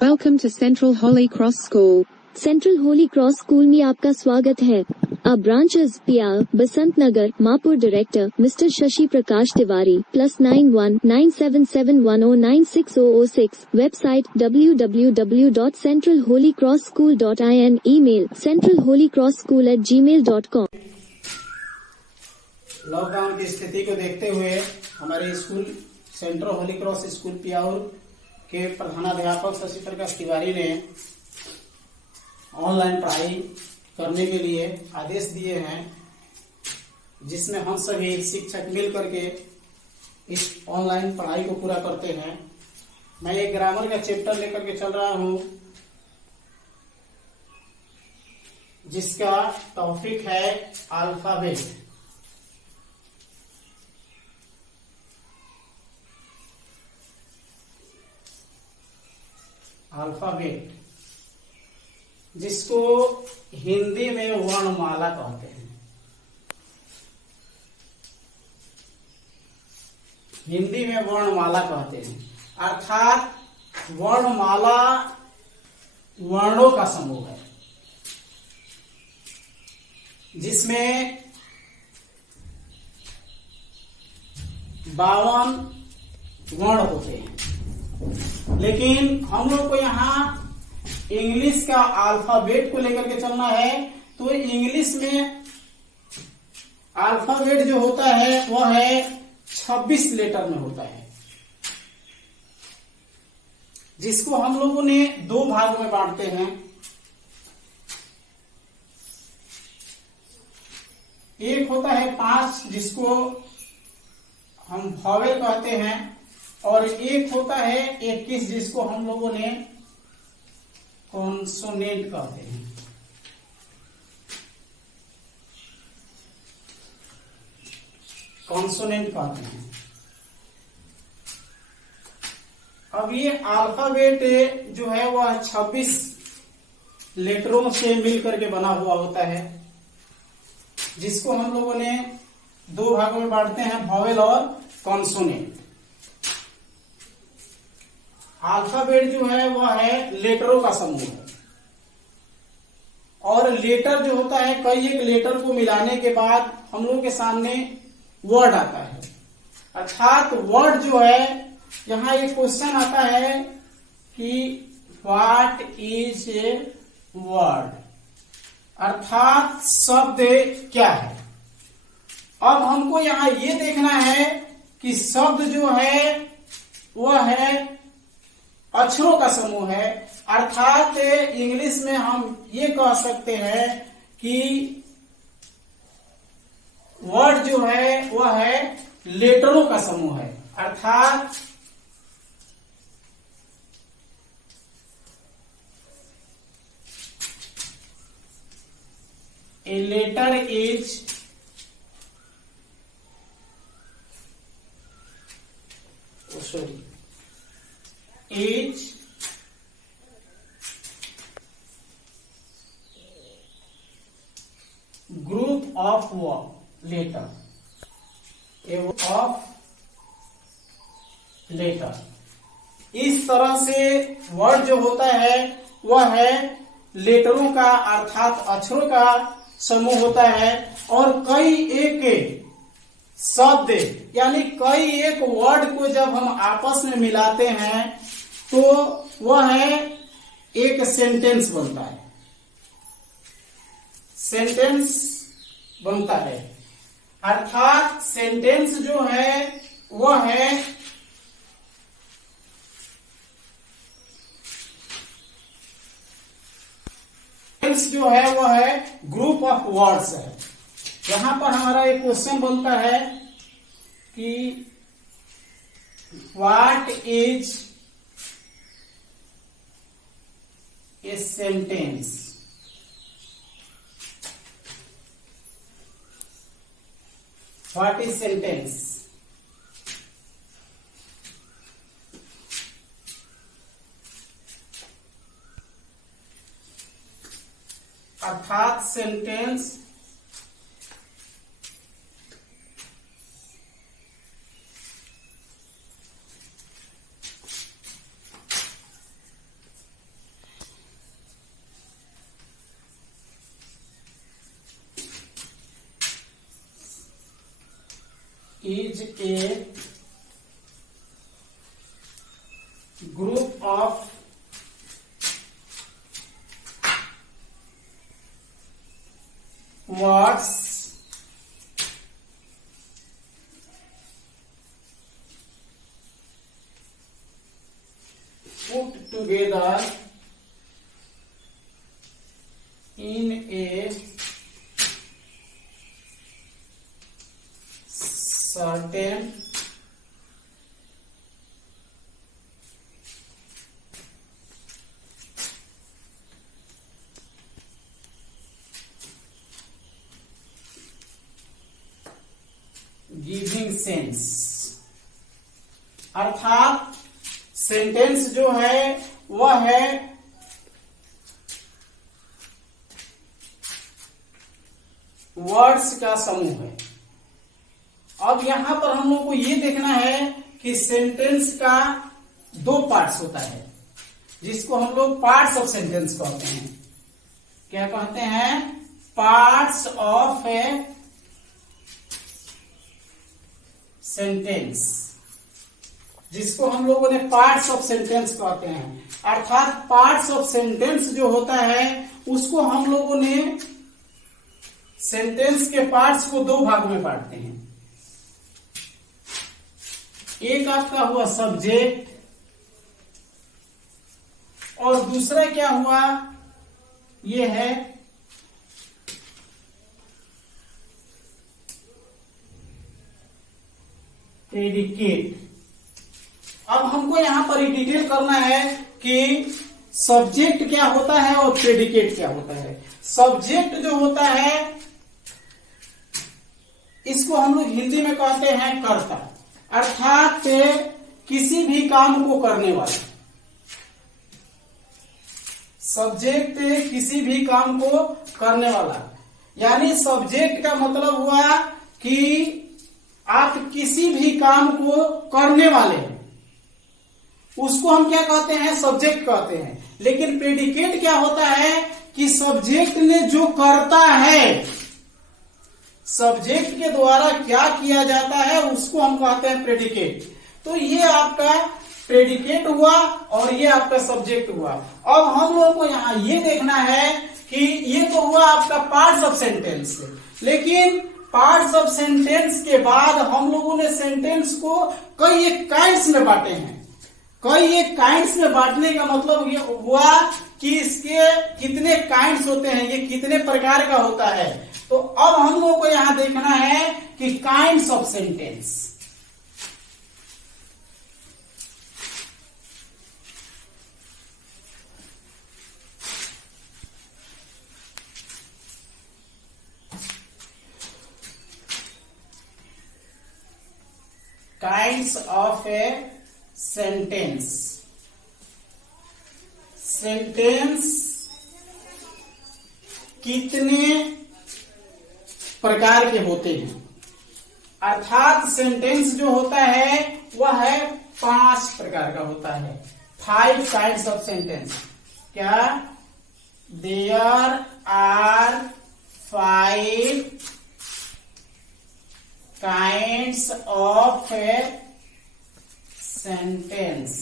Welcome to Central Holy Cross School. Central Holy Cross School में आपका स्वागत है। Our branches PR, Basant Nagar, Mapur director mister Shashi Prakash Tiwari +919771096006 website www.centralholycrossschool.in email centralholycrossschool@gmail.com। Lockdown की स्थिति को देखते हुए हमारे school Central Holy Cross School Piyaur के प्रधानाध्यापक शशि प्रकाश तिवारी ने ऑनलाइन पढ़ाई करने के लिए आदेश दिए हैं, जिसमें हम सभी शिक्षक मिल करके इस ऑनलाइन पढ़ाई को पूरा करते हैं। मैं एक ग्रामर का चैप्टर लेकर के चल रहा हूं, जिसका टॉपिक है अल्फाबेट। अल्फाबेट, जिसको हिंदी में वर्णमाला कहते हैं। हिंदी में वर्णमाला कहते हैं, अर्थात वर्णमाला वर्णों का समूह है, जिसमें 52 वर्ण होते हैं। लेकिन हम लोग को यहाँ इंग्लिश का अल्फाबेट को लेकर के चलना है, तो इंग्लिश में अल्फाबेट जो होता है वह है 26 लेटर में होता है, जिसको हम लोगों ने 2 भाग में बांटते हैं। एक होता है 5, जिसको हम वॉवेल कहते हैं, और एक होता है 21, जिसको हम लोगों ने कॉन्सोनेंट कहते हैं। कॉन्सोनेंट कहते हैं। अब ये अल्फाबेट जो है वह 26 लेटरों से मिलकर के बना हुआ होता है, जिसको हम लोगों ने 2 भागों में बांटते हैं, वॉवेल और कॉन्सोनेंट। अल्फाबेट जो है वह है लेटरों का समूह है, और लेटर जो होता है, कई एक लेटर को मिलाने के बाद हम लोगों के सामने वर्ड आता है। अर्थात वर्ड जो है, यहां एक क्वेश्चन आता है कि व्हाट इज ए वर्ड, अर्थात शब्द क्या है। अब हमको यहां ये देखना है कि शब्द जो है वह है अक्षरों का समूह है। अर्थात इंग्लिश में हम ये कह सकते हैं कि वर्ड जो है वह है लेटरों का समूह है। अर्थात a letter is each group of letter, इस तरह से वर्ड जो होता है वह है लेटरों का, अर्थात अक्षरों का समूह होता है। और कई एक शब्द यानी कई एक वर्ड को जब हम आपस में मिलाते हैं तो वह है एक सेंटेंस बनता है। सेंटेंस बनता है, अर्थात सेंटेंस जो है वह है जो है वह है ग्रुप ऑफ वर्ड्स है। यहां पर हमारा एक क्वेश्चन बनता है कि what is a sentence. What is sentence? अर्थात sentence is a group of words put together in a certain giving sense. अर्थात सेंटेंस जो है वह है वर्ड्स का समूह है। अब यहां पर हम लोग को ये देखना है कि सेंटेंस का दो पार्ट्स होता है, जिसको हम लोग पार्ट्स ऑफ सेंटेंस कहते हैं। क्या कहते हैं? पार्ट्स ऑफ ए सेंटेंस, जिसको हम लोगों ने पार्ट्स ऑफ सेंटेंस कहते हैं। अर्थात पार्ट्स ऑफ सेंटेंस जो होता है उसको हम लोगों ने सेंटेंस के पार्ट्स को दो भाग में बांटते हैं। एक आपका हुआ सब्जेक्ट और दूसरा क्या हुआ, ये है प्रेडिकेट। अब हमको यहां पर डिटेल करना है कि सब्जेक्ट क्या होता है और प्रेडिकेट क्या होता है। सब्जेक्ट जो होता है इसको हम लोग हिंदी में कहते हैं कर्ता, अर्थात किसी भी काम को करने वाला। सब्जेक्ट किसी भी काम को करने वाला, यानी सब्जेक्ट का मतलब हुआ कि आप किसी भी काम को करने वाले हैं, उसको हम क्या कहते हैं? सब्जेक्ट कहते हैं। लेकिन प्रेडिकेट क्या होता है कि सब्जेक्ट ने जो करता है, सब्जेक्ट के द्वारा क्या किया जाता है उसको हम कहते हैं प्रेडिकेट। तो ये आपका प्रेडिकेट हुआ और ये आपका सब्जेक्ट हुआ। अब हम लोगों को यहां ये देखना है कि ये तो हुआ आपका पार्ट्स ऑफ सेंटेंस, लेकिन पार्ट्स ऑफ सेंटेंस के बाद हम लोगों ने सेंटेंस को कई एक काइंड्स में बांटे हैं। कई एक काइंड्स में बांटने का मतलब ये हुआ कि इसके कितने काइंड्स होते हैं, ये कितने प्रकार का होता है। तो अब हम लोगों को यहां देखना है कि kinds of sentence. Kinds of a sentence. Sentence कितने प्रकार के होते हैं? अर्थात सेंटेंस जो होता है वह है 5 प्रकार का होता है। 5 काइंड्स ऑफ सेंटेंस। क्या? There are 5 kinds of a sentence.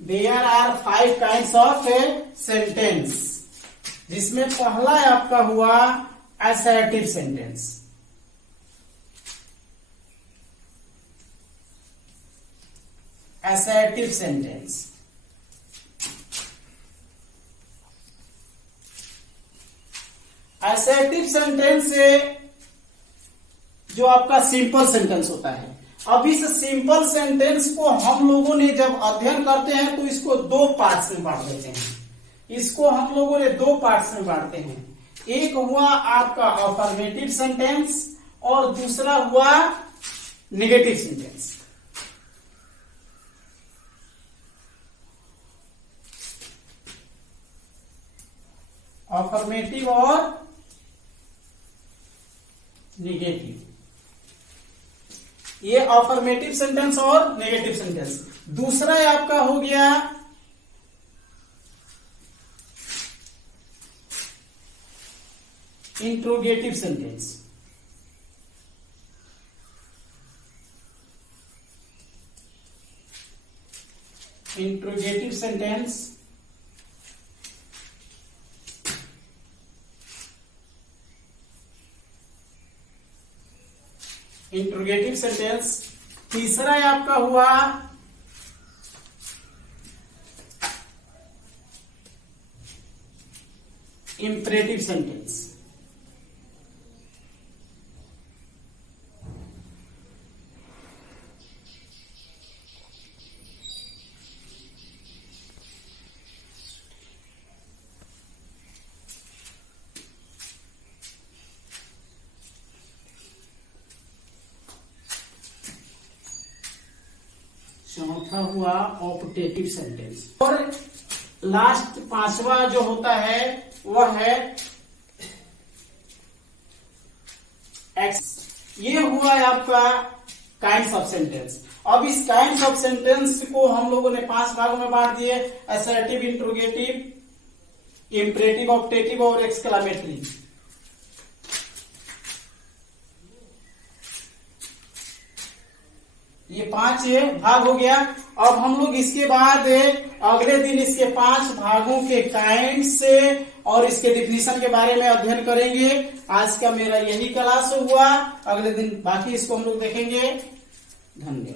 There are 5 kinds of a sentence, जिसमें पहला आपका हुआ assertive sentence. Assertive sentence assertive sentence से जो आपका सिंपल सेंटेंस होता है। अब इस सिंपल सेंटेंस को हम लोगों ने जब अध्ययन करते हैं तो इसको 2 पार्ट्स में बांट देते हैं। इसको हम लोगों ने 2 पार्ट्स में बांटते हैं। एक हुआ आपका अफर्मेटिव सेंटेंस और दूसरा हुआ नेगेटिव सेंटेंस। अफर्मेटिव और नेगेटिव, ये अफर्मेटिव सेंटेंस और नेगेटिव सेंटेंस। दूसरा आपका हो गया interrogative sentence. Interrogative sentence, interrogative sentence. तीसरा आपका हुआ इंपरेटिव सेंटेंस। चौथा हुआ ऑप्टेटिव सेंटेंस। और लास्ट पांचवा जो होता है वह है ये हुआ है आपका काइंड्स ऑफ सेंटेंस। अब इस काइंड्स ऑफ सेंटेंस को हम लोगों ने 5 भागों में बांट दिए, असर्टिव, इंट्रोगेटिव, इंपरेटिव, ऑप्टेटिव और एक्सक्लामेटरी। ये 5 भाग हो गया। अब हम लोग इसके बाद अगले दिन इसके 5 भागों के काइंड्स और इसके डिफिनीशन के बारे में अध्ययन करेंगे। आज का मेरा यही क्लास हुआ, अगले दिन बाकी इसको हम लोग देखेंगे। धन्यवाद।